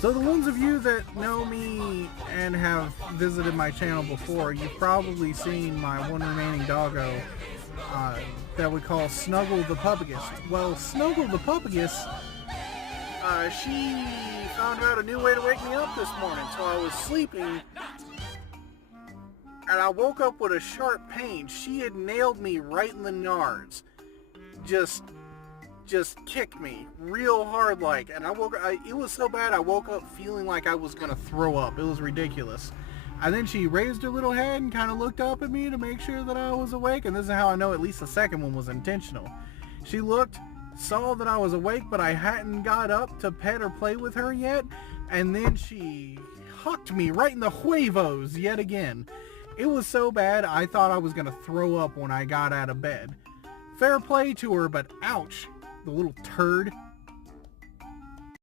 So the ones of you that know me and have visited my channel before, you've probably seen my one remaining doggo that we call Snuggle the Puppigus. Well, Snuggle the Puppigus, she found out a new way to wake me up this morning. So I was sleeping and I woke up with a sharp pain. She had nailed me right in the nards. Just kicked me real hard, like, and it was so bad I woke up feeling like I was gonna throw up. It was ridiculous. And then she raised her little head and kind of looked up at me to make sure that I was awake, and this is how I know at least the second one was intentional. She looked, saw that I was awake, but I hadn't got up to pet or play with her yet, and then she hucked me right in the huevos yet again. It was so bad I thought I was gonna throw up when I got out of bed. Fair play to her, but ouch, the little turd.